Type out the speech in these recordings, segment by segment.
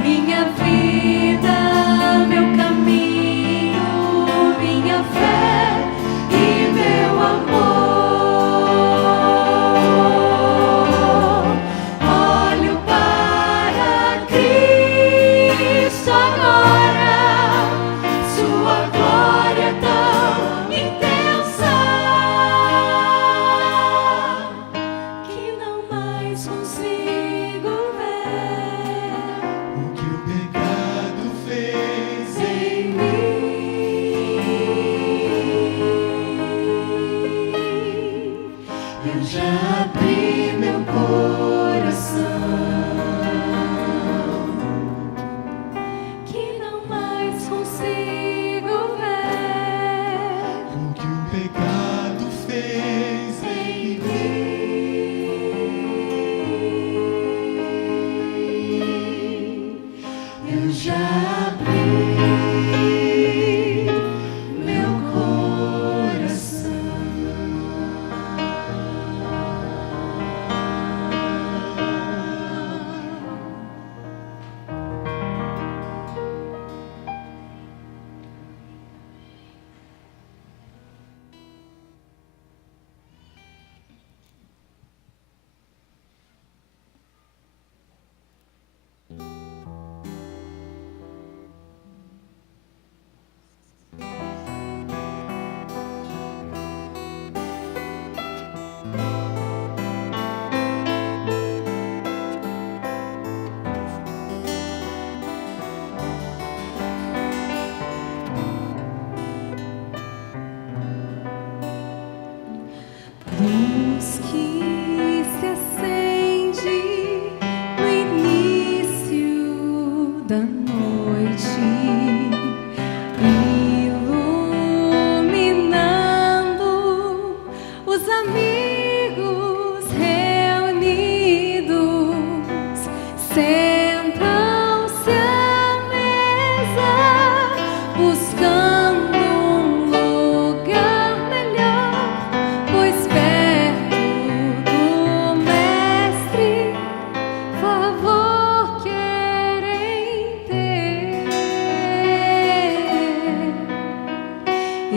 Minha vida, meu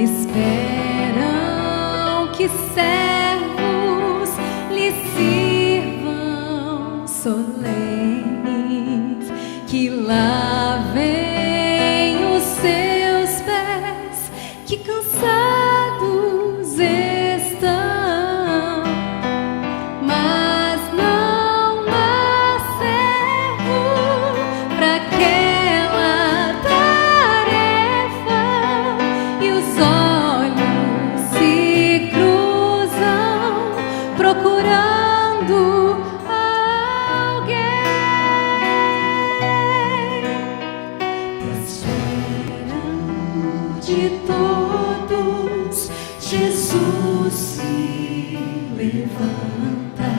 esperam que servos lhe sirvam solenes, que lavem os seus pés, que cansados estão, mas não há servo para aquela tarefa, e os olhos se cruzam procurando alguém. Esperam de todos, Jesus se levanta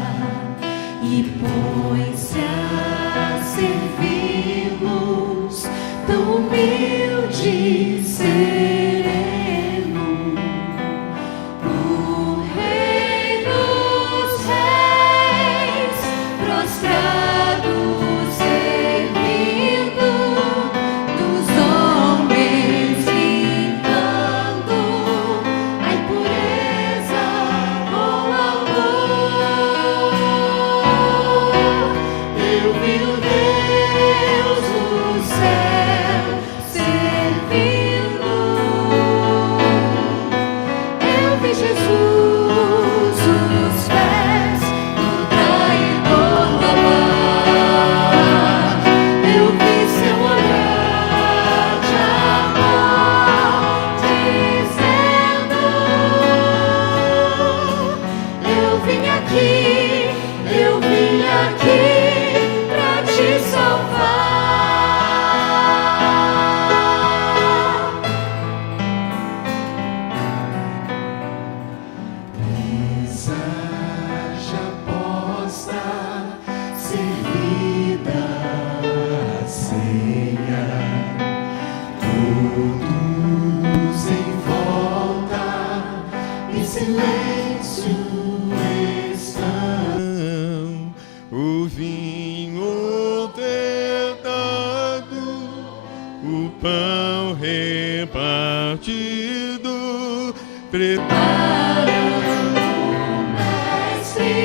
e põe-se a servi-los, tão humilde e sereno. O Rei dos Reis, prostrado servindo, dos homens gritando a impureza com amor. Eu vi o Deus do céu servindo. Eu vi Jesus os pés do traidor lavar. Eu vi seu olhar de amor dizendo: eu vim aqui pra te salvar. Mensagem aposta, servida a ceia, todos em volta, em silêncio estão, o vinho ter dado, o pão repartido, preparam o mestre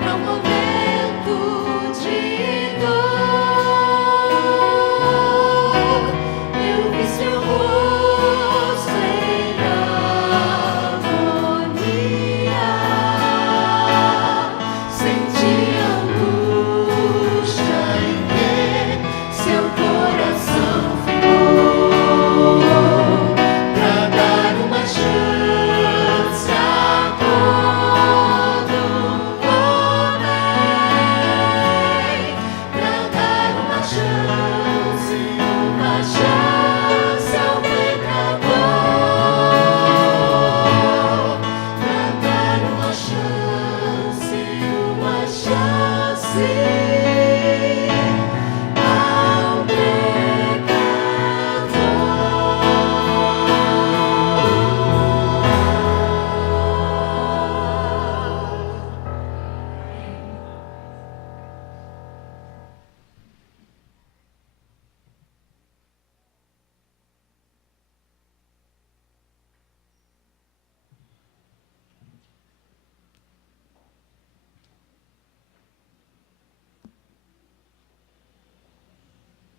para um momento de dor. Eu vi seu rosto em agonia, senti angústia em ver seu coração ficou, pra dar uma chance a todo homem, pra dar uma chance ao pecador, pra dar uma chance ao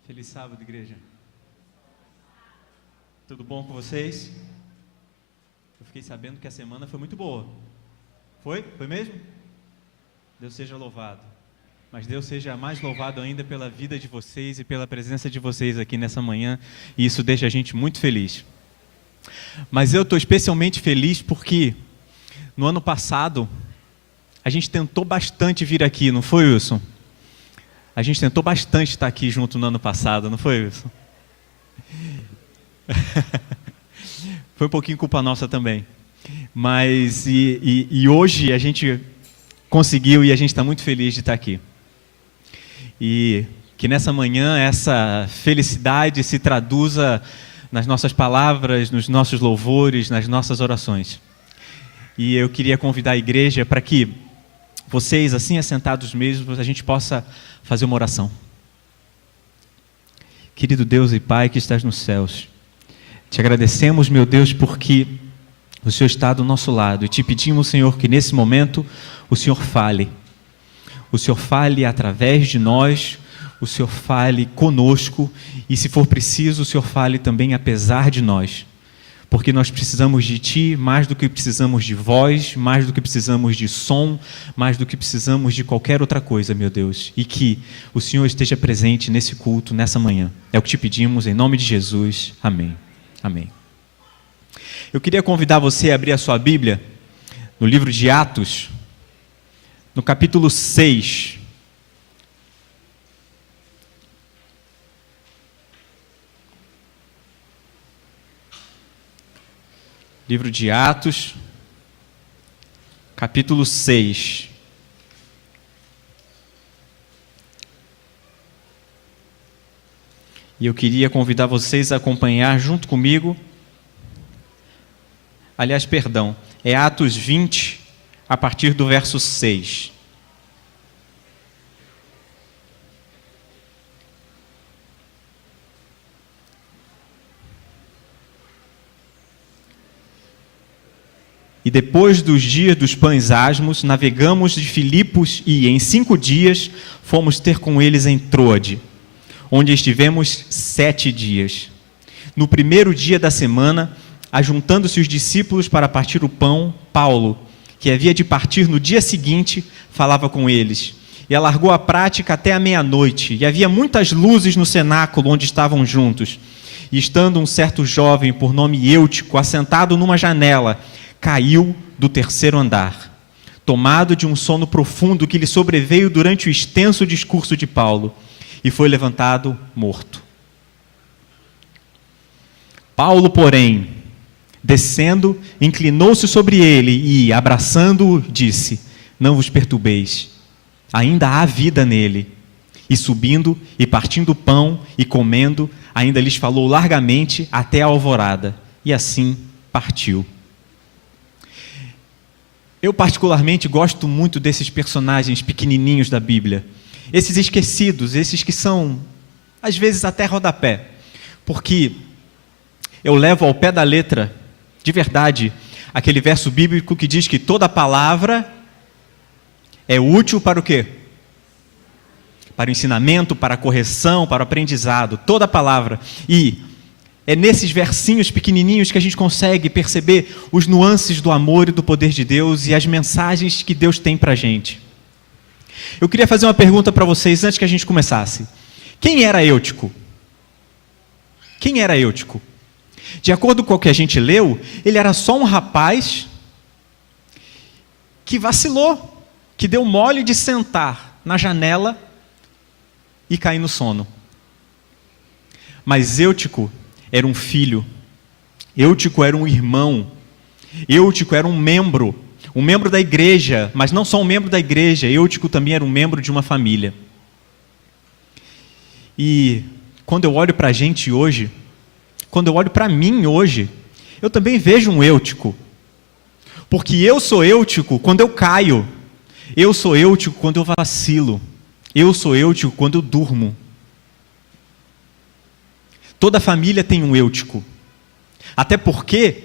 Feliz sábado, igreja. Tudo bom com vocês? Eu fiquei sabendo que a semana foi muito boa. Foi? Foi mesmo? Deus seja louvado. Mas Deus seja mais louvado ainda pela vida de vocês e pela presença de vocês aqui nessa manhã. E isso deixa a gente muito feliz. Mas eu estou especialmente feliz porque no ano passado a gente tentou bastante vir aqui, não foi, Wilson? A gente tentou bastante estar aqui junto no ano passado, não foi, Wilson? Foi um pouquinho culpa nossa também. Mas e hoje a gente conseguiu e a gente está muito feliz de estar aqui. E que nessa manhã essa felicidade se traduza nas nossas palavras, nos nossos louvores, nas nossas orações. E eu queria convidar a igreja para que vocês, assim assentados mesmo, a gente possa fazer uma oração. Querido Deus e Pai que estás nos céus, Te agradecemos, meu Deus, porque o Senhor está do nosso lado e te pedimos, Senhor, que nesse momento o Senhor fale. O Senhor fale através de nós, o Senhor fale conosco e, se for preciso, o Senhor fale também apesar de nós. Porque nós precisamos de Ti mais do que precisamos de voz, mais do que precisamos de som, mais do que precisamos de qualquer outra coisa, meu Deus. E que o Senhor esteja presente nesse culto, nessa manhã. É o que te pedimos, em nome de Jesus. Amém. Amém. Eu queria convidar você a abrir a sua Bíblia no livro de Atos, no capítulo 6. Livro de Atos, capítulo 6. E eu queria convidar vocês a acompanhar junto comigo. Aliás, perdão, é Atos 20, a partir do verso 6. E depois dos dias dos pães asmos, navegamos de Filipos e, em 5 dias, fomos ter com eles em Troade, onde estivemos 7 dias. No primeiro dia da semana, ajuntando-se os discípulos para partir o pão, Paulo, que havia de partir no dia seguinte, falava com eles. E alargou a prática até a meia-noite, e havia muitas luzes no cenáculo onde estavam juntos. E estando um certo jovem, por nome Eutico, assentado numa janela, caiu do 3º andar, tomado de um sono profundo que lhe sobreveio durante o extenso discurso de Paulo, e foi levantado morto. Paulo, porém, descendo, inclinou-se sobre ele e, abraçando-o, disse: não vos perturbeis, ainda há vida nele. E subindo e partindo o pão e comendo, ainda lhes falou largamente até a alvorada, e assim partiu. Eu particularmente gosto muito desses personagens pequenininhos da Bíblia, esses esquecidos, esses que são, às vezes, até rodapé, porque eu levo ao pé da letra, de verdade, aquele verso bíblico que diz que toda palavra é útil para o quê? Para o ensinamento, para a correção, para o aprendizado, toda palavra. E é nesses versinhos pequenininhos que a gente consegue perceber os nuances do amor e do poder de Deus e as mensagens que Deus tem para a gente. Eu queria fazer uma pergunta para vocês antes que a gente começasse. Quem era Eutico? Quem era Eutico? De acordo com o que a gente leu, ele era só um rapaz que vacilou, que deu mole de sentar na janela e cair no sono. Mas Eutico era um filho, Eutico era um irmão, Eutico era um membro da igreja, mas não só um membro da igreja, Eutico também era um membro de uma família. E quando eu olho para a gente hoje, quando eu olho para mim hoje, eu também vejo um Eutico, porque eu sou Eutico quando eu caio, eu sou Eutico quando eu vacilo, eu sou Eutico quando eu durmo. Toda família tem um Eutico. Até porque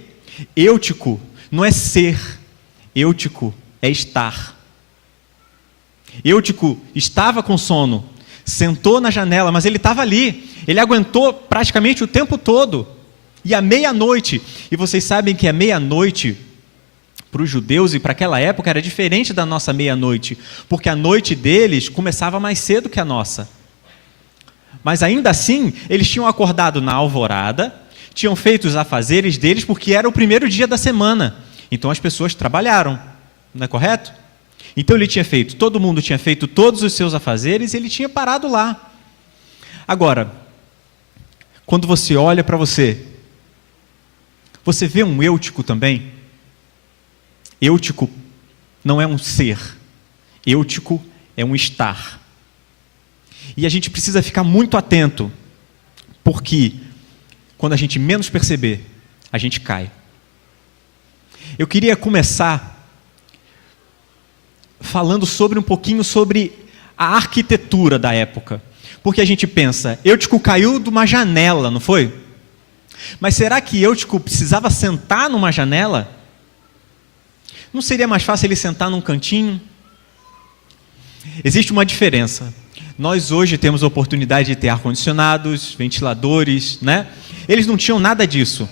Eutico não é ser, Eutico é estar. Eutico estava com sono, sentou na janela, mas ele estava ali. Ele aguentou praticamente o tempo todo. E à meia-noite, e vocês sabem que a meia-noite, para os judeus e para aquela época, era diferente da nossa meia-noite, porque a noite deles começava mais cedo que a nossa. Mas ainda assim, eles tinham acordado na alvorada, tinham feito os afazeres deles, porque era o primeiro dia da semana. Então as pessoas trabalharam, não é correto? Então ele tinha feito, todo mundo tinha feito todos os seus afazeres e ele tinha parado lá. Agora, quando você olha para você, você vê um Eutico também? Eutico não é um ser, Eutico é um estar. E a gente precisa ficar muito atento, porque quando a gente menos perceber, a gente cai. Eu queria começar falando um pouquinho sobre a arquitetura da época. Porque a gente pensa, Eutico caiu de uma janela, não foi? Mas será que Eutico precisava sentar numa janela? Não seria mais fácil ele sentar num cantinho? Existe uma diferença. Nós hoje temos a oportunidade de ter ar-condicionados, ventiladores, né? Eles não tinham nada disso.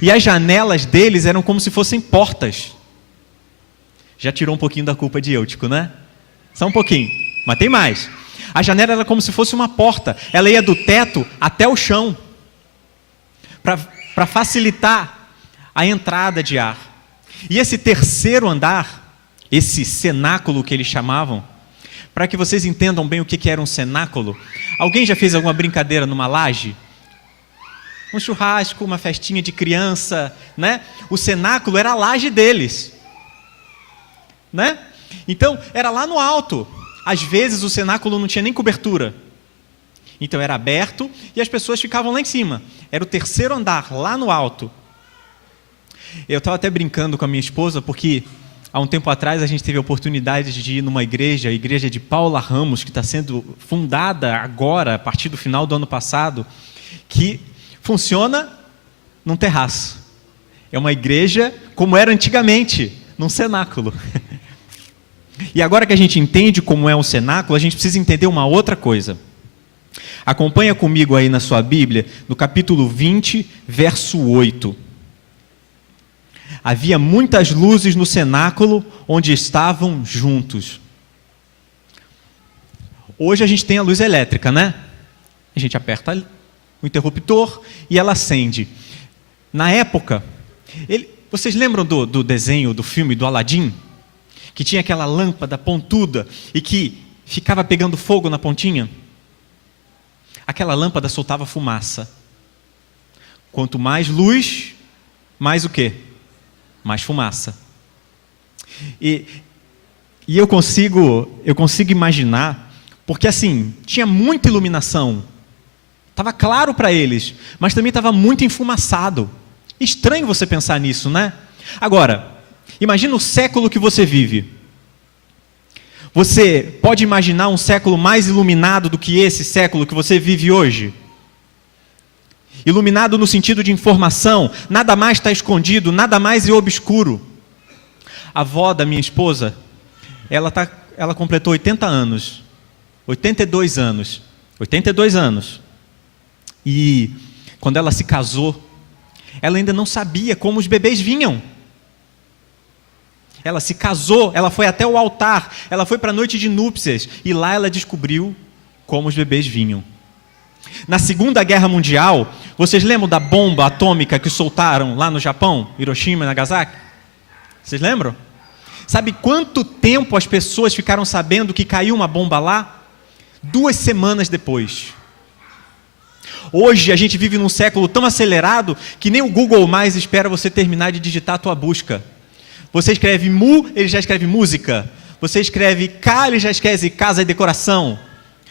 E as janelas deles eram como se fossem portas. Já tirou um pouquinho da culpa de Eutico, né? Só um pouquinho, mas tem mais. A janela era como se fosse uma porta. Ela ia do teto até o chão, para facilitar a entrada de ar. E esse terceiro andar, esse cenáculo que eles chamavam, para que vocês entendam bem o que era um cenáculo, alguém já fez alguma brincadeira numa laje? Um churrasco, uma festinha de criança, né? O cenáculo era a laje deles, né? Então, era lá no alto. Às vezes o cenáculo não tinha nem cobertura. Então era aberto e as pessoas ficavam lá em cima. Era o terceiro andar, lá no alto. Eu estava até brincando com a minha esposa, porque há um tempo atrás a gente teve a oportunidade de ir numa igreja, a igreja de Paula Ramos, que está sendo fundada agora, a partir do final do ano passado, que funciona num terraço. É uma igreja como era antigamente, num cenáculo. E agora que a gente entende como é um cenáculo, a gente precisa entender uma outra coisa. Acompanha comigo aí na sua Bíblia, no capítulo 20, verso 8. Havia muitas luzes no cenáculo onde estavam juntos. Hoje a gente tem a luz elétrica, né? A gente aperta o interruptor e ela acende. Na época, vocês lembram do desenho, do filme do Aladim? Que tinha aquela lâmpada pontuda e que ficava pegando fogo na pontinha? Aquela lâmpada soltava fumaça. Quanto mais luz, mais o quê? Mais fumaça. E eu consigo imaginar, porque assim, tinha muita iluminação, estava claro para eles, mas também estava muito enfumaçado. Estranho você pensar nisso, né? Agora, imagina o século que você vive. Você pode imaginar um século mais iluminado do que esse século que você vive hoje? Iluminado no sentido de informação, nada mais está escondido, nada mais é obscuro. A avó da minha esposa, ela completou 80 anos, 82 anos, 82 anos. E quando ela se casou, ela ainda não sabia como os bebês vinham. Ela se casou, ela foi até o altar, ela foi para a noite de núpcias, e lá ela descobriu como os bebês vinham. Na Segunda Guerra Mundial, vocês lembram da bomba atômica que soltaram lá no Japão, Hiroshima e Nagasaki? Vocês lembram? Sabe quanto tempo as pessoas ficaram sabendo que caiu uma bomba lá? 2 semanas depois. Hoje a gente vive num século tão acelerado que nem o Google mais espera você terminar de digitar a tua busca. Você escreve mu, ele já escreve música. Você escreve K, ele já escreve casa e decoração.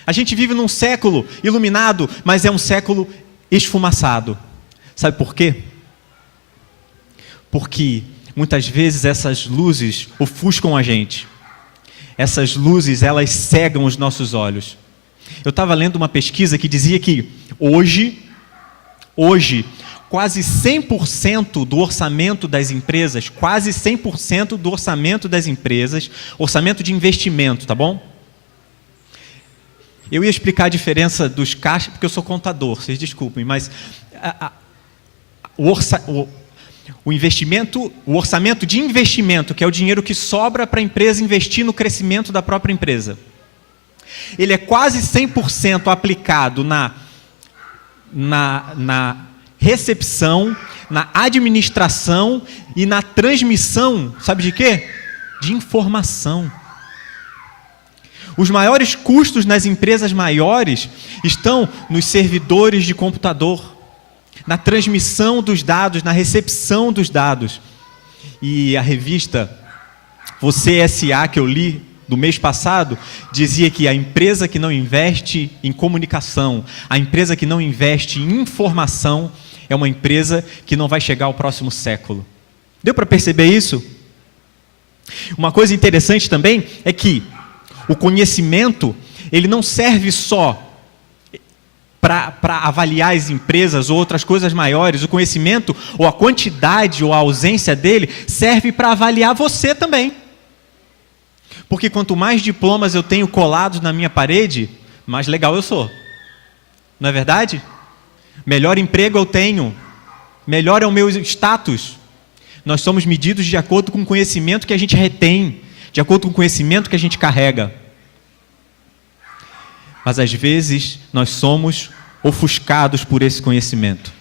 A gente vive num século iluminado, mas é um século esfumaçado. Sabe por quê? Porque muitas vezes essas luzes ofuscam a gente. Essas luzes, elas cegam os nossos olhos. Eu estava lendo uma pesquisa que dizia que hoje, quase 100% do orçamento das empresas, quase 100% do orçamento das empresas, orçamento de investimento, tá bom? Eu ia explicar a diferença dos caixas, porque eu sou contador, vocês desculpem, mas o investimento, o orçamento de investimento, que é o dinheiro que sobra para a empresa investir no crescimento da própria empresa, ele é quase 100% aplicado na recepção, na administração e na transmissão, sabe de quê? De informação. Os maiores custos nas empresas maiores estão nos servidores de computador, na transmissão dos dados, na recepção dos dados. E a revista Você S.A. que eu li do mês passado, dizia que a empresa que não investe em comunicação, a empresa que não investe em informação, é uma empresa que não vai chegar ao próximo século. Deu para perceber isso? Uma coisa interessante também é que o conhecimento, ele não serve só para avaliar as empresas ou outras coisas maiores. O conhecimento, ou a quantidade ou a ausência dele, serve para avaliar você também. Porque quanto mais diplomas eu tenho colados na minha parede, mais legal eu sou. Não é verdade? Melhor emprego eu tenho, melhor é o meu status. Nós somos medidos de acordo com o conhecimento que a gente retém, de acordo com o conhecimento que a gente carrega. Mas às vezes nós somos ofuscados por esse conhecimento.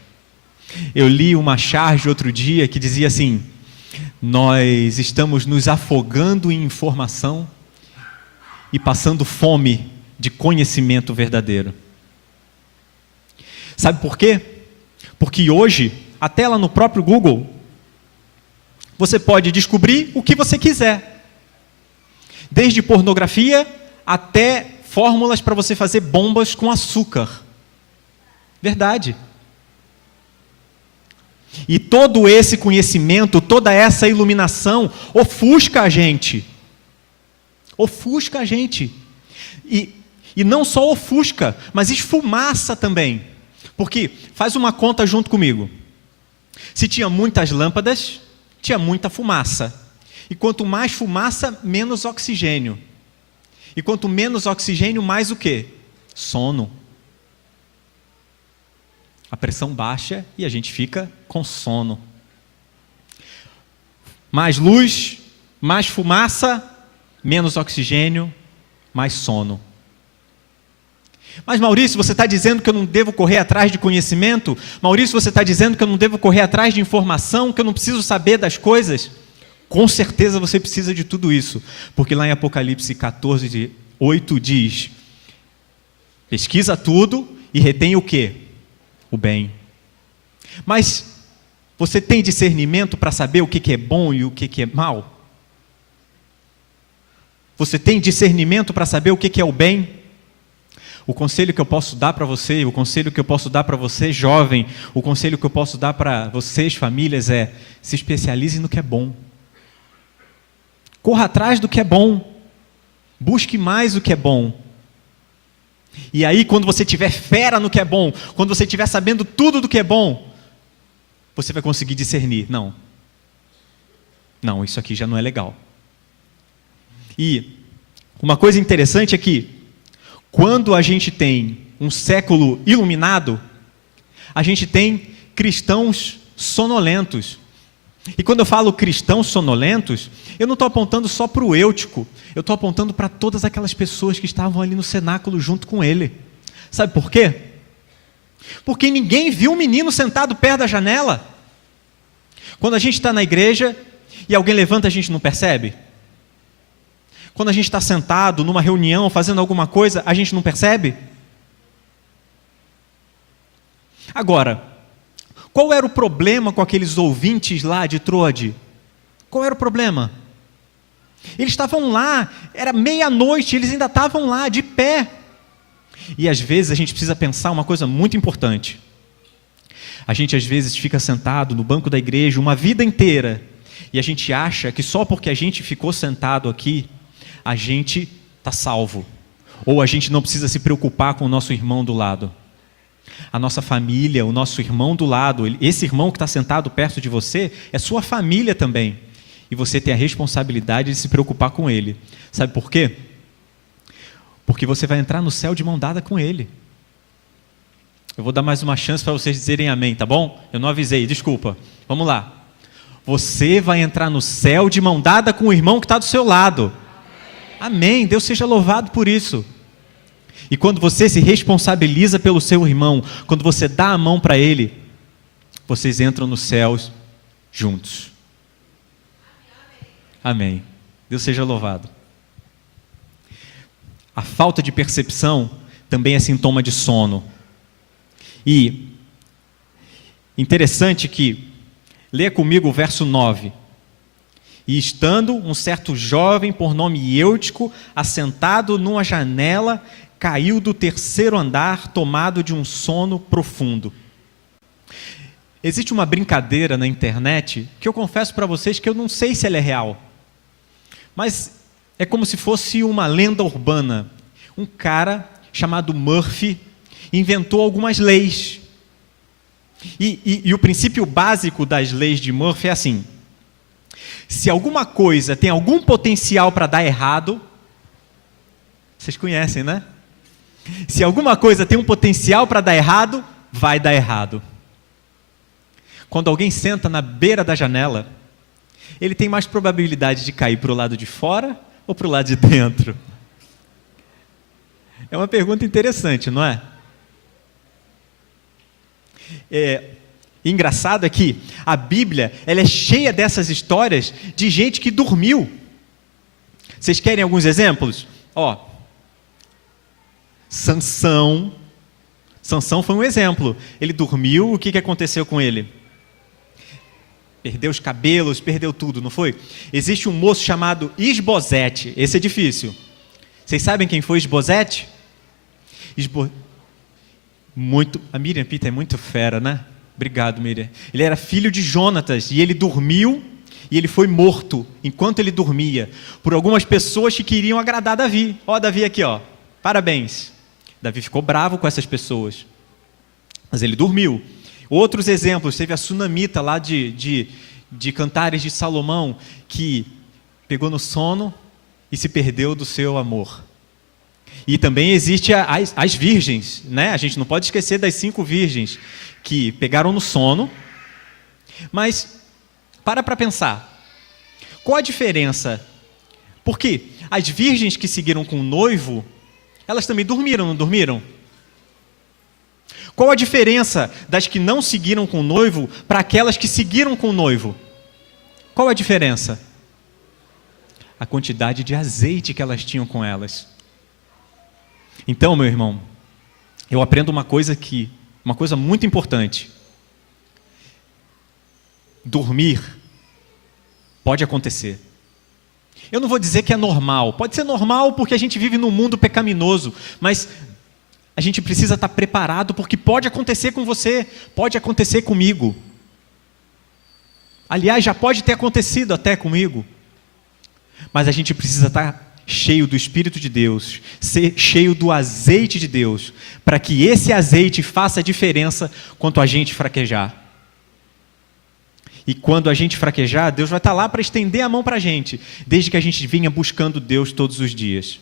Eu li uma charge outro dia que dizia assim: nós estamos nos afogando em informação e passando fome de conhecimento verdadeiro. Sabe por quê? Porque hoje, até lá no próprio Google, você pode descobrir o que você quiser. Desde pornografia até fórmulas para você fazer bombas com açúcar. Verdade. E todo esse conhecimento, toda essa iluminação ofusca a gente. Ofusca a gente. E não só ofusca, mas esfumaça também. Porque, faz uma conta junto comigo. Se tinha muitas lâmpadas, tinha muita fumaça. E quanto mais fumaça, menos oxigênio. E quanto menos oxigênio, mais o quê? Sono. A pressão baixa e a gente fica com sono. Mais luz, mais fumaça, menos oxigênio, mais sono. Mas Maurício, você está dizendo que eu não devo correr atrás de conhecimento? Maurício, você está dizendo que eu não devo correr atrás de informação, que eu não preciso saber das coisas? Com certeza você precisa de tudo isso, porque lá em Apocalipse 14, 8 diz: pesquisa tudo e retém o quê? O bem. Mas você tem discernimento para saber o que é bom e o que é mal? Você tem discernimento para saber o que é o bem? O conselho que eu posso dar para você, o conselho que eu posso dar para você, jovem, o conselho que eu posso dar para vocês, famílias, é: se especialize no que é bom. Corra atrás do que é bom. Busque mais o que é bom. E aí, quando você tiver fera no que é bom, quando você estiver sabendo tudo do que é bom, você vai conseguir discernir: não, isso aqui já não é legal. E uma coisa interessante é que, quando a gente tem um século iluminado, a gente tem cristãos sonolentos. E quando eu falo cristãos sonolentos, eu não estou apontando só para o Eutico, eu estou apontando para todas aquelas pessoas que estavam ali no cenáculo junto com ele. Sabe por quê? Porque ninguém viu um menino sentado perto da janela. Quando a gente está na igreja e alguém levanta, a gente não percebe? Quando a gente está sentado numa reunião, fazendo alguma coisa, a gente não percebe? Agora, qual era o problema com aqueles ouvintes lá de Troade? Qual era o problema? Eles estavam lá, era meia-noite, eles ainda estavam lá, de pé. E às vezes a gente precisa pensar uma coisa muito importante. A gente às vezes fica sentado no banco da igreja uma vida inteira, e a gente acha que só porque a gente ficou sentado aqui, a gente está salvo. Ou a gente não precisa se preocupar com o nosso irmão do lado. A nossa família, o nosso irmão do lado, esse irmão que está sentado perto de você, é sua família também. E você tem a responsabilidade de se preocupar com ele. Sabe por quê? Porque você vai entrar no céu de mão dada com ele. Eu vou dar mais uma chance para vocês dizerem amém, tá bom? Eu não avisei, desculpa. Vamos lá. Você vai entrar no céu de mão dada com o irmão que está do seu lado. Amém. Deus seja louvado por isso. E quando você se responsabiliza pelo seu irmão, quando você dá a mão para ele, vocês entram nos céus juntos. Amém. Deus seja louvado. A falta de percepção também é sintoma de sono. E interessante que, leia comigo o verso 9. E estando um certo jovem por nome Eutico, assentado numa janela, caiu do terceiro andar, tomado de um sono profundo. Existe uma brincadeira na internet, que eu confesso para vocês que eu não sei se ela é real. Mas é como se fosse uma lenda urbana. Um cara chamado Murphy, inventou algumas leis. E o princípio básico das leis de Murphy é assim: se alguma coisa tem algum potencial para dar errado, vocês conhecem, né? Se alguma coisa tem um potencial para dar errado, vai dar errado. Quando alguém senta na beira da janela, ele tem mais probabilidade de cair para o lado de fora ou para o lado de dentro? É uma pergunta interessante, não é? Engraçado é que a Bíblia ela é cheia dessas histórias de gente que dormiu. Vocês querem alguns exemplos? Sansão foi um exemplo. Ele dormiu, o que aconteceu com ele? Perdeu os cabelos, perdeu tudo, não foi? Existe um moço chamado Isbosete. Esse é difícil. Vocês sabem quem foi Isbosete? A Miriam Pita é muito fera, né? Obrigado, Miriam. Ele era filho de Jonatas e ele dormiu e ele foi morto enquanto ele dormia por algumas pessoas que queriam agradar Davi. Davi aqui, parabéns. Davi ficou bravo com essas pessoas, mas ele dormiu. Outros exemplos, teve a Sunamita lá de Cantares de Salomão, que pegou no sono e se perdeu do seu amor. E também existe as virgens, né? A gente não pode esquecer das 5 virgens que pegaram no sono. Mas, para pensar, qual a diferença? Porque as virgens que seguiram com o noivo, elas também dormiram, não dormiram? Qual a diferença das que não seguiram com o noivo para aquelas que seguiram com o noivo? Qual a diferença? A quantidade de azeite que elas tinham com elas. Então, meu irmão, eu aprendo uma coisa muito importante. Dormir pode acontecer. Eu não vou dizer que é normal. Pode ser normal porque a gente vive num mundo pecaminoso, mas a gente precisa estar preparado porque pode acontecer com você, pode acontecer comigo. Aliás, já pode ter acontecido até comigo. Mas a gente precisa estar cheio do Espírito de Deus, ser cheio do azeite de Deus, para que esse azeite faça a diferença quando a gente fraquejar. E quando a gente fraquejar, Deus vai estar lá para estender a mão para a gente, desde que a gente venha buscando Deus todos os dias.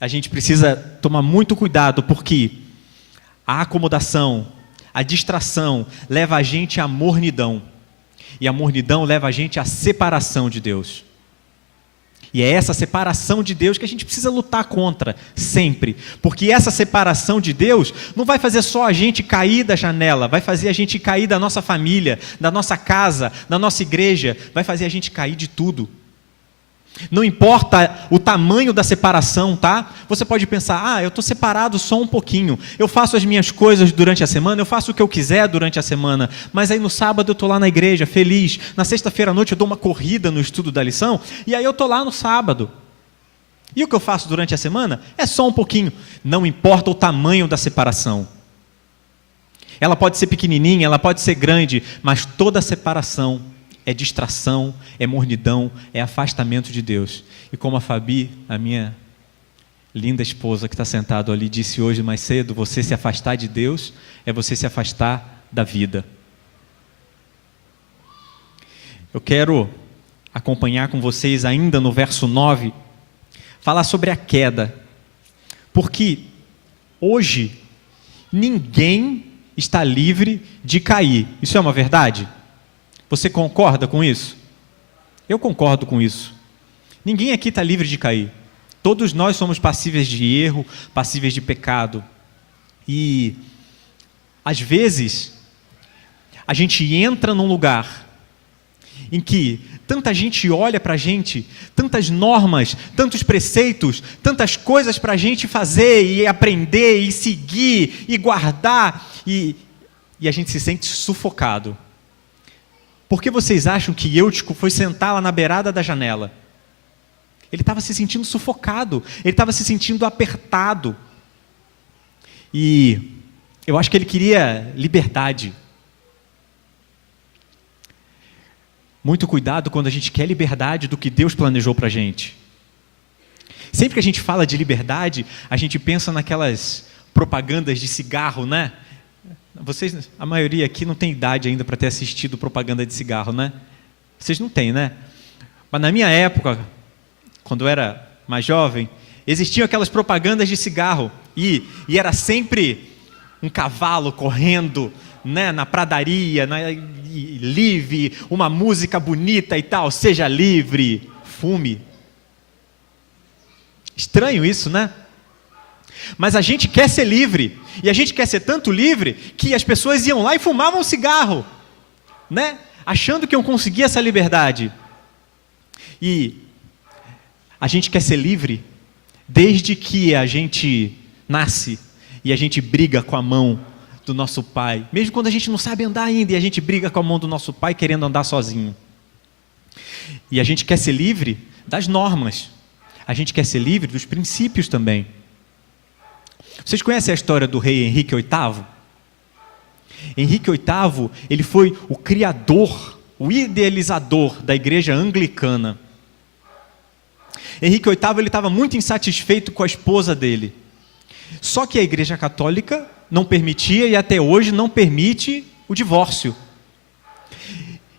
A gente precisa tomar muito cuidado, porque a acomodação, a distração, leva a gente à mornidão. E a mornidão leva a gente à separação de Deus. E é essa separação de Deus que a gente precisa lutar contra, sempre. Porque essa separação de Deus não vai fazer só a gente cair da janela, vai fazer a gente cair da nossa família, da nossa casa, da nossa igreja, vai fazer a gente cair de tudo. Não importa o tamanho da separação, tá? Você pode pensar, eu estou separado só um pouquinho, eu faço as minhas coisas durante a semana, eu faço o que eu quiser durante a semana, mas aí no sábado eu estou lá na igreja, feliz, na sexta-feira à noite eu dou uma corrida no estudo da lição, e aí eu estou lá no sábado. E o que eu faço durante a semana é só um pouquinho. Não importa o tamanho da separação. Ela pode ser pequenininha, ela pode ser grande, mas toda separação é distração, é mornidão, é afastamento de Deus. E como a Fabi, a minha linda esposa que está sentada ali, disse hoje mais cedo, você se afastar de Deus é você se afastar da vida. Eu quero acompanhar com vocês ainda no verso 9, falar sobre a queda. Porque hoje ninguém está livre de cair. Isso é uma verdade? Você concorda com isso? Eu concordo com isso. Ninguém aqui está livre de cair. Todos nós somos passíveis de erro, passíveis de pecado. E, às vezes, a gente entra num lugar em que tanta gente olha para a gente, tantas normas, tantos preceitos, tantas coisas para a gente fazer e aprender e seguir e guardar, e a gente se sente sufocado. Por que vocês acham que Eutico foi sentar lá na beirada da janela? Ele estava se sentindo sufocado, ele estava se sentindo apertado. E eu acho que ele queria liberdade. Muito cuidado quando a gente quer liberdade do que Deus planejou para a gente. Sempre que a gente fala de liberdade, a gente pensa naquelas propagandas de cigarro, né? Vocês, a maioria aqui não tem idade ainda para ter assistido propaganda de cigarro, né? Vocês não têm, né? Mas na minha época, quando eu era mais jovem, existiam aquelas propagandas de cigarro e era sempre um cavalo correndo, né, na pradaria, livre, uma música bonita e tal, seja livre, fume. Estranho isso, né? Mas a gente quer ser livre, e a gente quer ser tanto livre que as pessoas iam lá e fumavam cigarro, né? Achando que iam conseguir essa liberdade. E a gente quer ser livre desde que a gente nasce e a gente briga com a mão do nosso pai, mesmo quando a gente não sabe andar ainda e a gente briga com a mão do nosso pai querendo andar sozinho. E a gente quer ser livre das normas, a gente quer ser livre dos princípios também. Vocês conhecem a história do rei Henrique VIII? Henrique VIII, ele foi o criador, o idealizador da igreja anglicana. Henrique VIII, ele estava muito insatisfeito com a esposa dele. Só que a igreja católica não permitia e até hoje não permite o divórcio.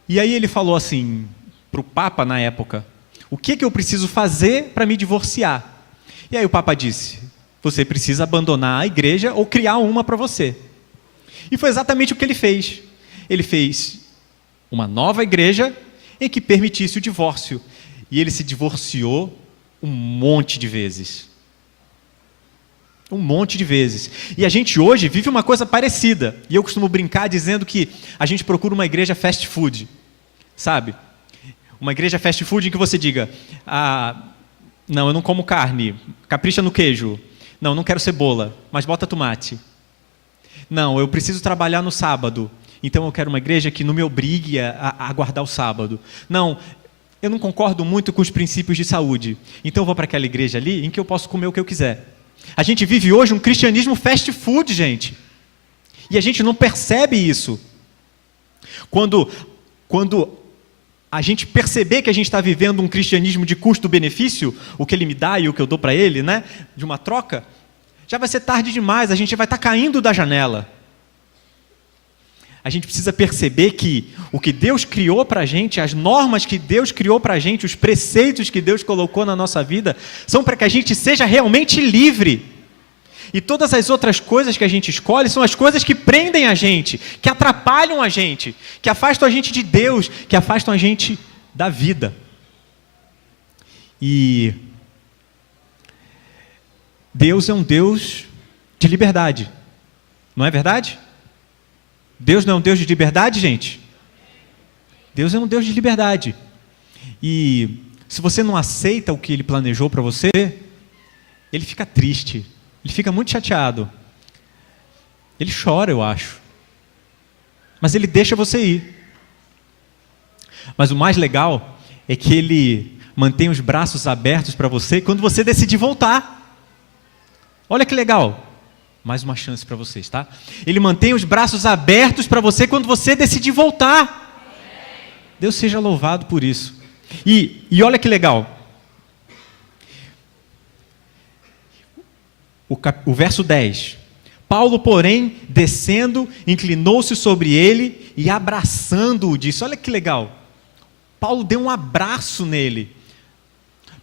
E aí ele falou assim, para o Papa na época, o que eu preciso fazer para me divorciar? E aí o Papa disse, você precisa abandonar a igreja ou criar uma para você. E foi exatamente o que ele fez. Ele fez uma nova igreja em que permitisse o divórcio. E ele se divorciou um monte de vezes. Um monte de vezes. E a gente hoje vive uma coisa parecida. E eu costumo brincar dizendo que a gente procura uma igreja fast food. Sabe? Uma igreja fast food em que você diga, não, eu não como carne, capricha no queijo. Não, não quero cebola, mas bota tomate. Não, eu preciso trabalhar no sábado, então eu quero uma igreja que não me obrigue a guardar o sábado. Não, eu não concordo muito com os princípios de saúde, então eu vou para aquela igreja ali em que eu posso comer o que eu quiser. A gente vive hoje um cristianismo fast food, gente. E a gente não percebe isso. Quando a gente perceber que a gente está vivendo um cristianismo de custo-benefício, o que ele me dá e o que eu dou para ele, né, de uma troca, já vai ser tarde demais, a gente vai estar caindo da janela. A gente precisa perceber que o que Deus criou para a gente, as normas que Deus criou para a gente, os preceitos que Deus colocou na nossa vida, são para que a gente seja realmente livre. E todas as outras coisas que a gente escolhe são as coisas que prendem a gente, que atrapalham a gente, que afastam a gente de Deus, que afastam a gente da vida. E Deus é um Deus de liberdade, não é verdade? Deus não é um Deus de liberdade, gente? Deus é um Deus de liberdade. E se você não aceita o que Ele planejou para você, Ele fica triste. Ele fica muito chateado. Ele chora, eu acho. Mas Ele deixa você ir. Mas o mais legal é que Ele mantém os braços abertos para você quando você decidir voltar. Olha que legal. Mais uma chance para vocês, tá? Ele mantém os braços abertos para você quando você decidir voltar. Deus seja louvado por isso. E olha que legal. O verso 10. Paulo, porém, descendo, inclinou-se sobre ele e abraçando-o, disse, olha que legal. Paulo deu um abraço nele.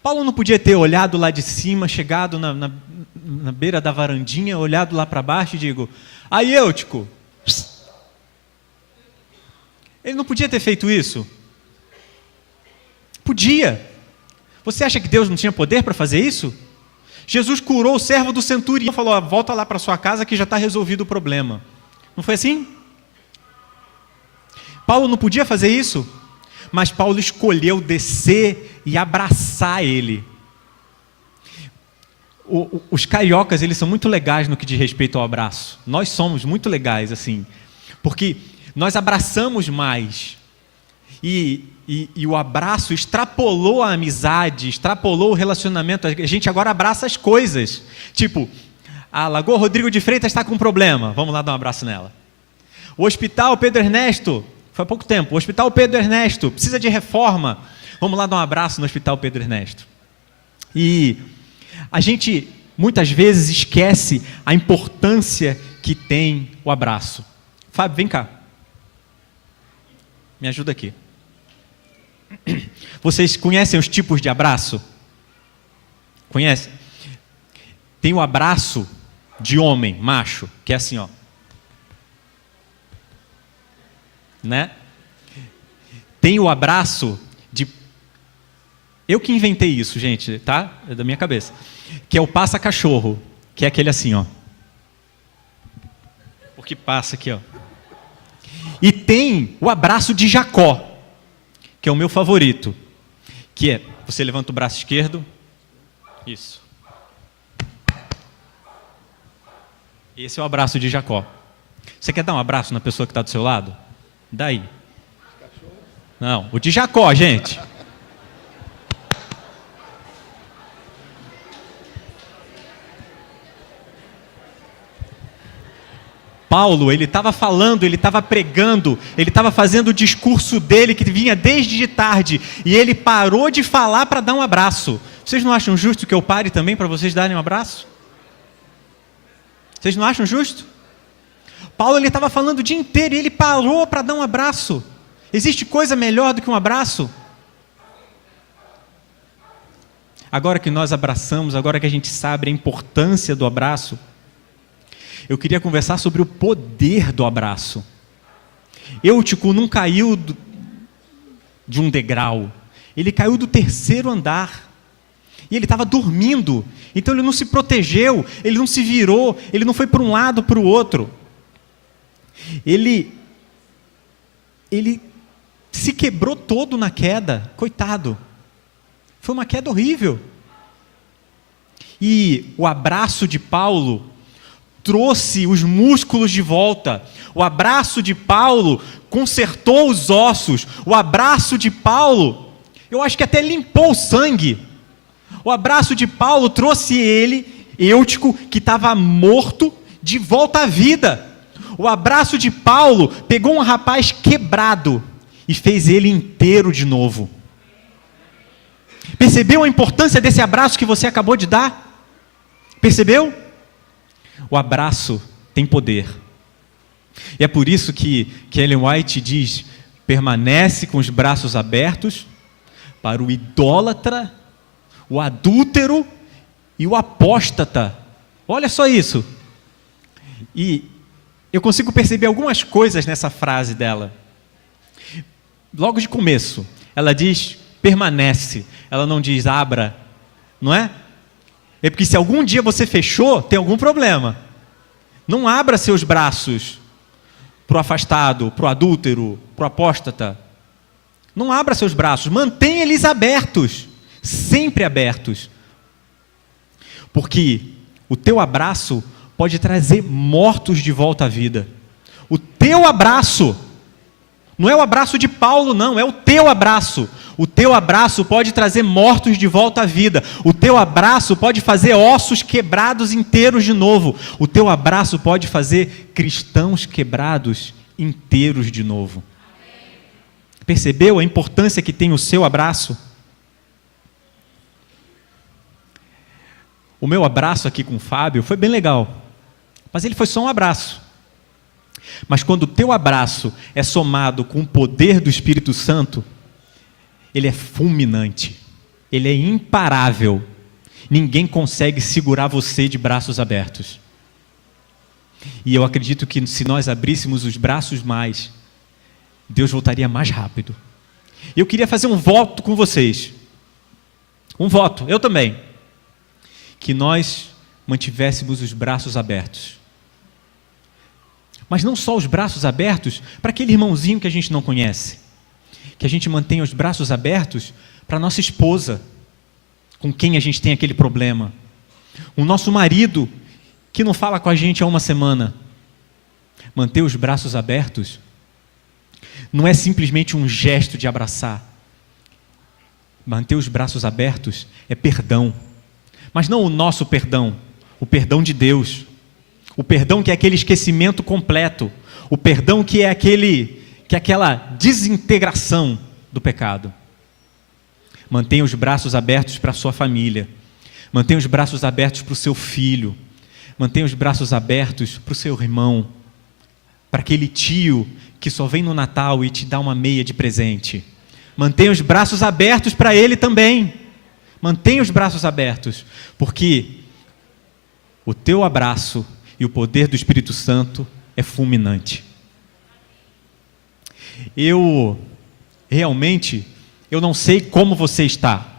Paulo não podia ter olhado lá de cima, chegado na beira da varandinha, olhado lá para baixo e digo, aí Eutico. Ele não podia ter feito isso? Podia. Você acha que Deus não tinha poder para fazer isso? Jesus curou o servo do centurião e falou, volta lá para sua casa que já está resolvido o problema. Não foi assim? Paulo não podia fazer isso, mas Paulo escolheu descer e abraçar ele. Os cariocas, eles são muito legais no que diz respeito ao abraço. Nós somos muito legais, assim, porque nós abraçamos mais. E o abraço extrapolou a amizade, extrapolou o relacionamento. A gente agora abraça as coisas. Tipo, a Lagoa Rodrigo de Freitas está com um problema. Vamos lá dar um abraço nela. O Hospital Pedro Ernesto, foi há pouco tempo. O Hospital Pedro Ernesto precisa de reforma. Vamos lá dar um abraço no Hospital Pedro Ernesto. E a gente muitas vezes esquece a importância que tem o abraço. Fábio, vem cá. Me ajuda aqui. Vocês conhecem os tipos de abraço? Conhecem? Tem o abraço de homem, macho, que é assim, ó. Né? Tem o abraço de... Eu que inventei isso, gente, tá? É da minha cabeça. Que é o passa-cachorro, que é aquele assim, ó. O que passa aqui, ó. E tem o abraço de Jacó, que é o meu favorito, que é, você levanta o braço esquerdo, isso. Esse é o abraço de Jacó. Você quer dar um abraço na pessoa que está do seu lado? Daí. Não, o de Jacó, gente. Paulo, ele estava falando, ele estava pregando, ele estava fazendo o discurso dele que vinha desde de tarde, e ele parou de falar para dar um abraço. Vocês não acham justo que eu pare também para vocês darem um abraço? Vocês não acham justo? Paulo, ele estava falando o dia inteiro e ele parou para dar um abraço. Existe coisa melhor do que um abraço? Agora que nós abraçamos, agora que a gente sabe a importância do abraço, eu queria conversar sobre o poder do abraço. Eutico não caiu de um degrau, ele caiu do 3º andar. E ele estava dormindo, então ele não se protegeu, ele não se virou, ele não foi para um lado para o outro. Ele se quebrou todo na queda, coitado. Foi uma queda horrível. E o abraço de Paulo trouxe os músculos de volta. O abraço de Paulo consertou os ossos. O abraço de Paulo, eu acho que até limpou o sangue. O abraço de Paulo trouxe ele, Eutico, que estava morto, de volta à vida. O abraço de Paulo pegou um rapaz quebrado e fez ele inteiro de novo. Percebeu a importância desse abraço que você acabou de dar? Percebeu? O abraço tem poder. E é por isso que Ellen White diz: permanece com os braços abertos para o idólatra, o adúltero e o apóstata. Olha só isso. E eu consigo perceber algumas coisas nessa frase dela. Logo de começo, ela diz permanece, ela não diz abra, não é? É porque se algum dia você fechou, tem algum problema. Não abra seus braços para o afastado, para o adúltero, para o apóstata. Não abra seus braços, mantenha eles abertos. Sempre abertos, porque o teu abraço pode trazer mortos de volta à vida. O teu abraço, não é o abraço de Paulo não, é o teu abraço. O teu abraço pode trazer mortos de volta à vida. O teu abraço pode fazer ossos quebrados inteiros de novo. O teu abraço pode fazer cristãos quebrados inteiros de novo. Percebeu a importância que tem o seu abraço? O meu abraço aqui com o Fábio foi bem legal, mas ele foi só um abraço. Mas quando o teu abraço é somado com o poder do Espírito Santo, ele é fulminante, ele é imparável. Ninguém consegue segurar você de braços abertos. E eu acredito que se nós abríssemos os braços mais, Deus voltaria mais rápido. Eu queria fazer um voto com vocês. Um voto, eu também. Que nós mantivéssemos os braços abertos. Mas não só os braços abertos para aquele irmãozinho que a gente não conhece. Que a gente mantenha os braços abertos para nossa esposa, com quem a gente tem aquele problema. O nosso marido, que não fala com a gente há uma semana. Manter os braços abertos não é simplesmente um gesto de abraçar. Manter os braços abertos é perdão. Mas não o nosso perdão, o perdão de Deus. O perdão que é aquele esquecimento completo. O perdão que é aquela desintegração do pecado. Mantenha os braços abertos para a sua família. Mantenha os braços abertos para o seu filho. Mantenha os braços abertos para o seu irmão. Para aquele tio que só vem no Natal e te dá uma meia de presente. Mantenha os braços abertos para ele também. Mantenha os braços abertos, porque o teu abraço e o poder do Espírito Santo é fulminante. Eu não sei como você está.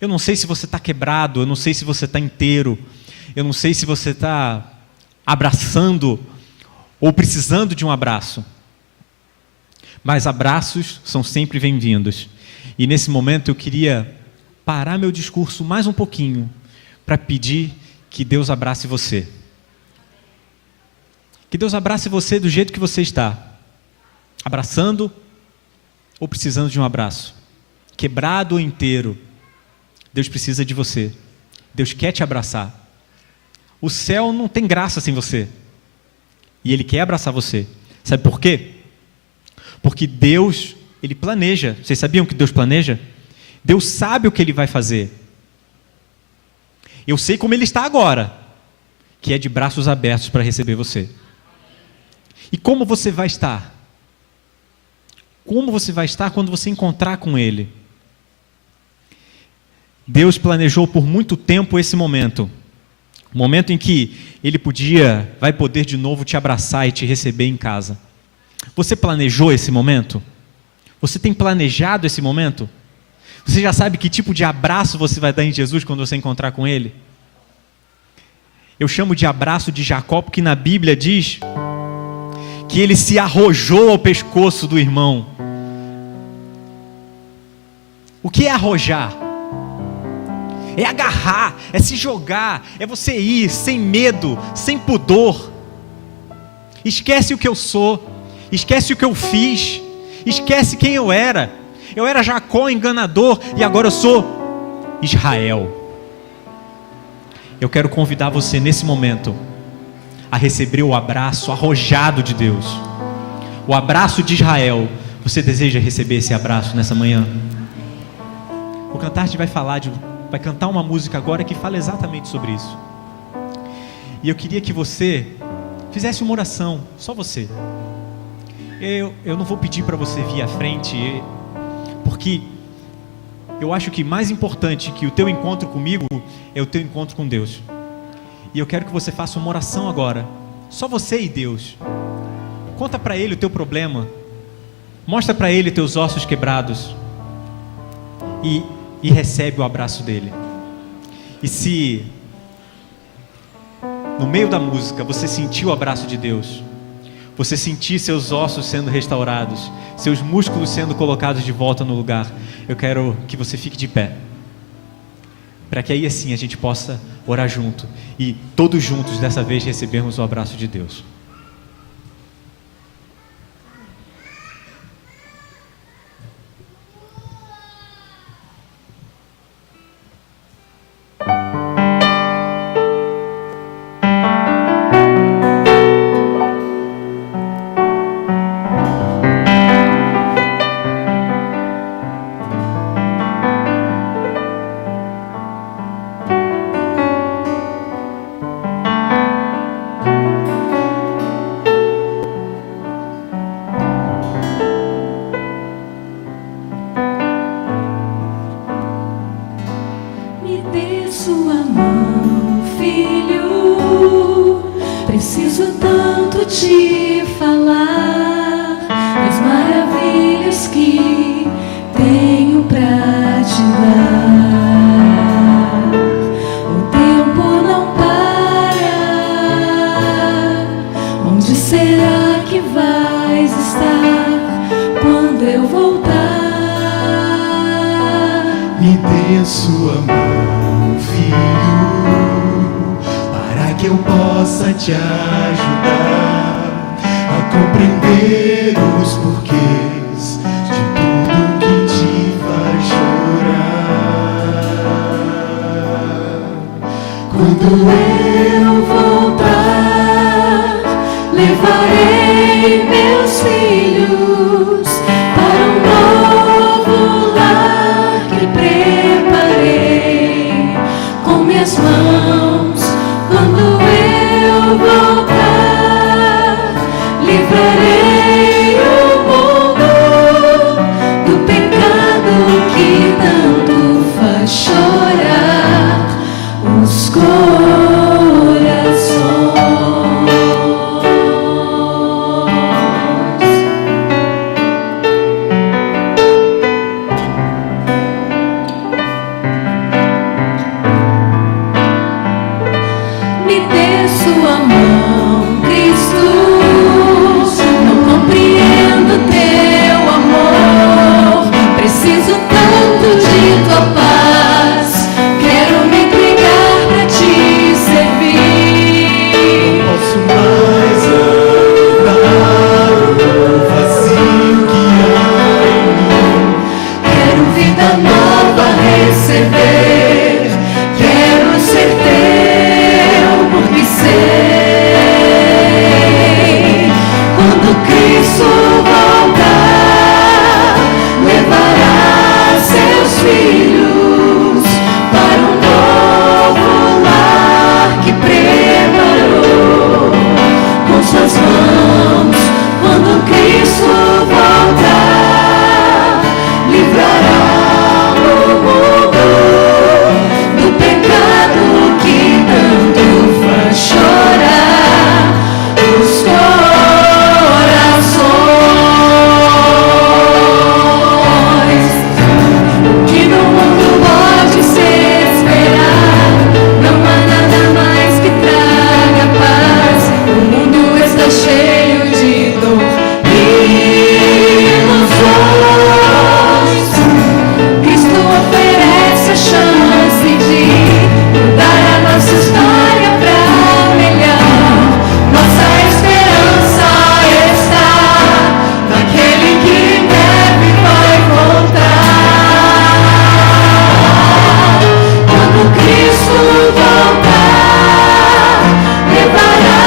Eu não sei se você está quebrado, eu não sei se você está inteiro, eu não sei se você está abraçando ou precisando de um abraço. Mas abraços são sempre bem-vindos. E nesse momento eu queria parar meu discurso mais um pouquinho para pedir que Deus abrace você. Que Deus abrace você do jeito que você está. Abraçando ou precisando de um abraço. Quebrado ou inteiro. Deus precisa de você. Deus quer te abraçar. O céu não tem graça sem você. E Ele quer abraçar você. Sabe por quê? Porque Deus, Ele planeja. Vocês sabiam que Deus planeja? Deus sabe o que Ele vai fazer. Eu sei como Ele está agora, que é de braços abertos para receber você. E como você vai estar? Como você vai estar quando você encontrar com Ele? Deus planejou por muito tempo esse momento. O momento em que Ele vai poder de novo te abraçar e te receber em casa. Você planejou esse momento? Você tem planejado esse momento? Você já sabe que tipo de abraço você vai dar em Jesus quando você encontrar com Ele? Eu chamo de abraço de Jacó, porque na Bíblia diz que ele se arrojou ao pescoço do irmão. O que é arrojar? É agarrar, é se jogar, é você ir sem medo, sem pudor. Esquece o que eu sou, esquece o que eu fiz, esquece quem eu era. Eu era Jacó enganador e agora eu sou Israel. Eu quero convidar você nesse momento a receber o abraço arrojado de Deus. O abraço de Israel. Você deseja receber esse abraço nessa manhã? O cantante vai cantar uma música agora que fala exatamente sobre isso. E eu queria que você fizesse uma oração, só você. Eu não vou pedir para você vir à frente, porque eu acho que mais importante que o teu encontro comigo é o teu encontro com Deus. E eu quero que você faça uma oração agora, só você e Deus. Conta para Ele o teu problema, mostra para Ele teus ossos quebrados e recebe o abraço dele. E se no meio da música você sentir o abraço de Deus, você sentir seus ossos sendo restaurados, seus músculos sendo colocados de volta no lugar, eu quero que você fique de pé, para que aí assim a gente possa orar junto e todos juntos dessa vez recebermos o abraço de Deus. Cristo voltar, levará seus filhos para um novo lar que preparou com suas mãos. Quando Cristo voltar, livrará o mundo do pecado que tanto faz chorar os corações. O que no mundo pode ser esperado, não há nada mais que traga paz. O mundo está cheio de dor e ilusões. Cristo oferece a chance de mudar a nossa história pra melhor. Nossa esperança está naquele que em breve vai voltar. Quando Cristo voltar, levará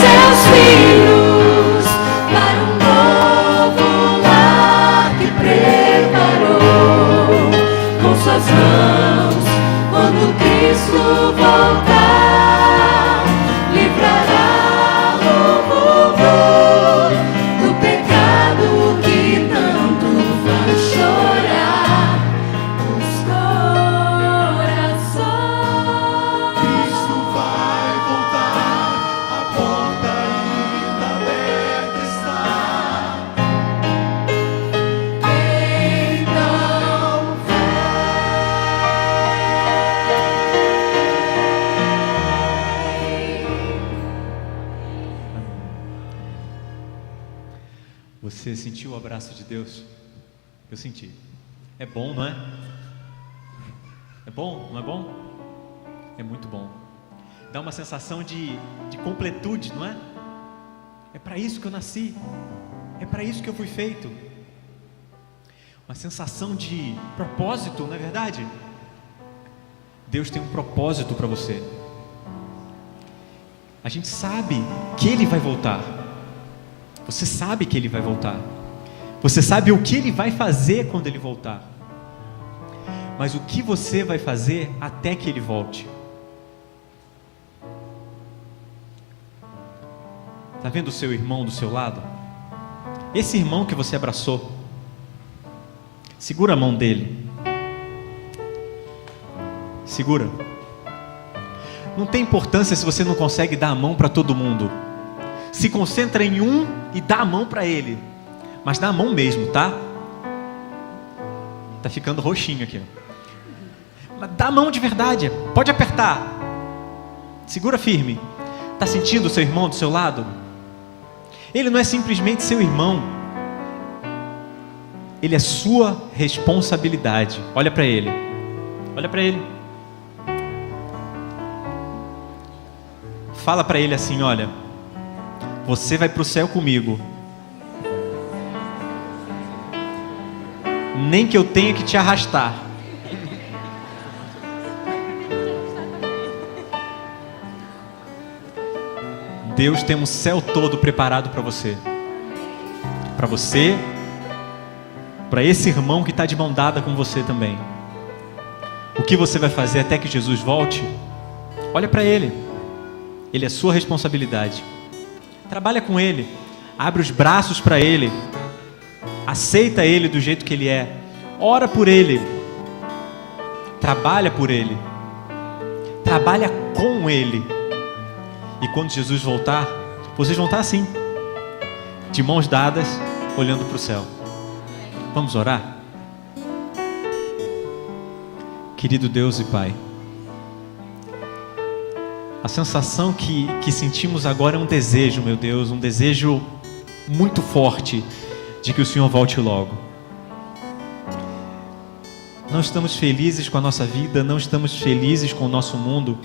seus filhos para um novo lar que preparou com suas mãos. Quando Cristo voltar, livrará o mundo do pecado que tanto faz chorar os corações. Cristo vai voltar, a porta ainda aberta está. Então Você sentiu o abraço de Deus? Eu senti. É bom, não é? É bom, não é bom? É muito bom. Dá uma sensação de completude, não é? É para isso que eu nasci. É para isso que eu fui feito. Uma sensação de propósito, não é verdade? Deus tem um propósito para você. A gente sabe que Ele vai voltar. Você sabe que Ele vai voltar. Você sabe o que Ele vai fazer quando Ele voltar. Mas o que você vai fazer até que Ele volte? Está vendo o seu irmão do seu lado? Esse irmão que você abraçou. Segura a mão dele. Segura. Não tem importância se você não consegue dar a mão para todo mundo. Se concentra em um e dá a mão para ele. Mas dá a mão mesmo, tá? Tá ficando roxinho aqui. Mas dá a mão de verdade. Pode apertar. Segura firme. Tá sentindo o seu irmão do seu lado? Ele não é simplesmente seu irmão. Ele é sua responsabilidade. Olha para ele. Olha para ele. Fala para ele assim, olha, você vai para o céu comigo. Nem que eu tenha que te arrastar. Deus tem um céu todo preparado para você. Para você, para esse irmão que está de mão dada com você também. O que você vai fazer até que Jesus volte? Olha para ele. Ele é sua responsabilidade. Trabalha com ele. Abre os braços para ele. Aceita ele do jeito que ele é. Ora por ele. Trabalha por ele. Trabalha com ele. E quando Jesus voltar, vocês vão estar assim, de mãos dadas, olhando para o céu. Vamos orar? Querido Deus e Pai, a sensação que sentimos agora é um desejo, meu Deus, um desejo muito forte de que o Senhor volte logo. Não estamos felizes com a nossa vida, não estamos felizes com o nosso mundo.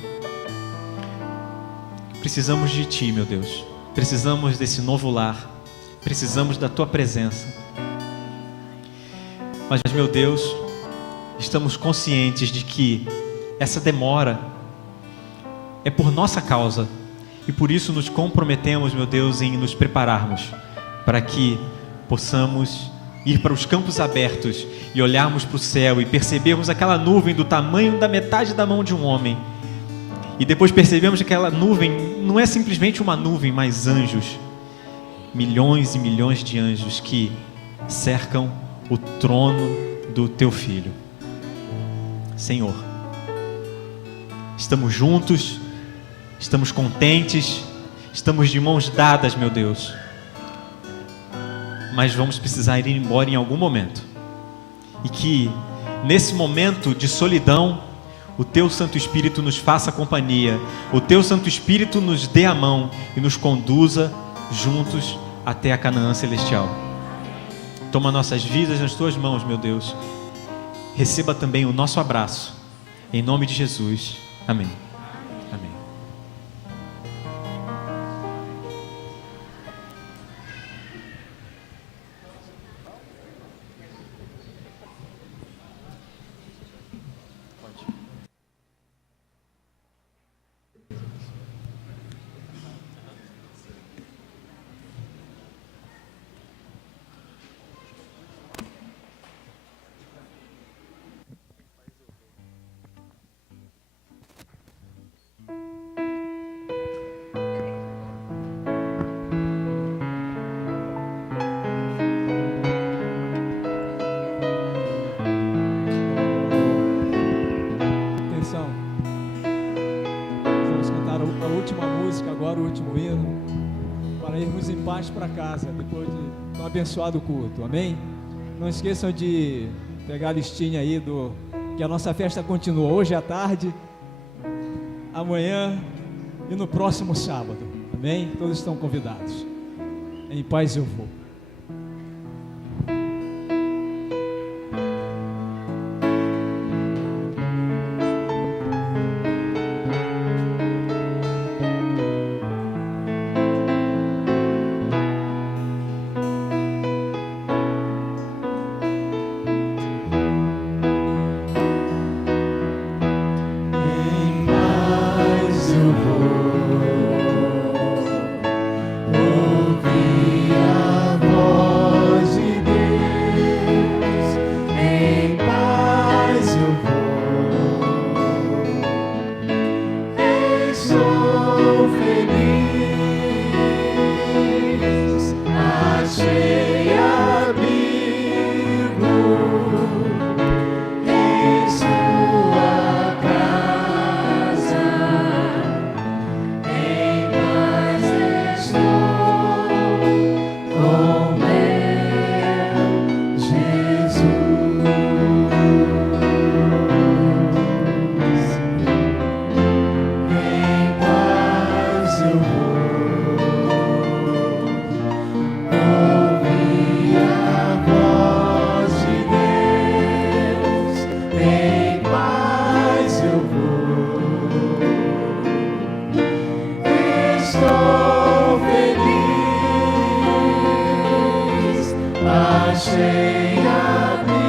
Precisamos de Ti, meu Deus. Precisamos desse novo lar. Precisamos da Tua presença. Mas, meu Deus, estamos conscientes de que essa demora é por nossa causa. E por isso nos comprometemos, meu Deus, em nos prepararmos para que possamos ir para os campos abertos e olharmos para o céu e percebermos aquela nuvem do tamanho da metade da mão de um homem. E depois percebemos que aquela nuvem não é simplesmente uma nuvem, mas anjos. Milhões e milhões de anjos que cercam o trono do teu Filho. Senhor, estamos juntos, estamos contentes, estamos de mãos dadas, meu Deus. Mas vamos precisar ir embora em algum momento. E que nesse momento de solidão, o Teu Santo Espírito nos faça companhia, o Teu Santo Espírito nos dê a mão e nos conduza juntos até a Canaã Celestial. Toma nossas vidas nas Tuas mãos, meu Deus. Receba também o nosso abraço. Em nome de Jesus. Amém. Amém. Para casa, depois de um abençoado culto, amém? Não esqueçam de pegar a listinha aí que a nossa festa continua hoje à tarde, amanhã e no próximo sábado, amém? Todos estão convidados. Em paz eu vou. Achei abrigo.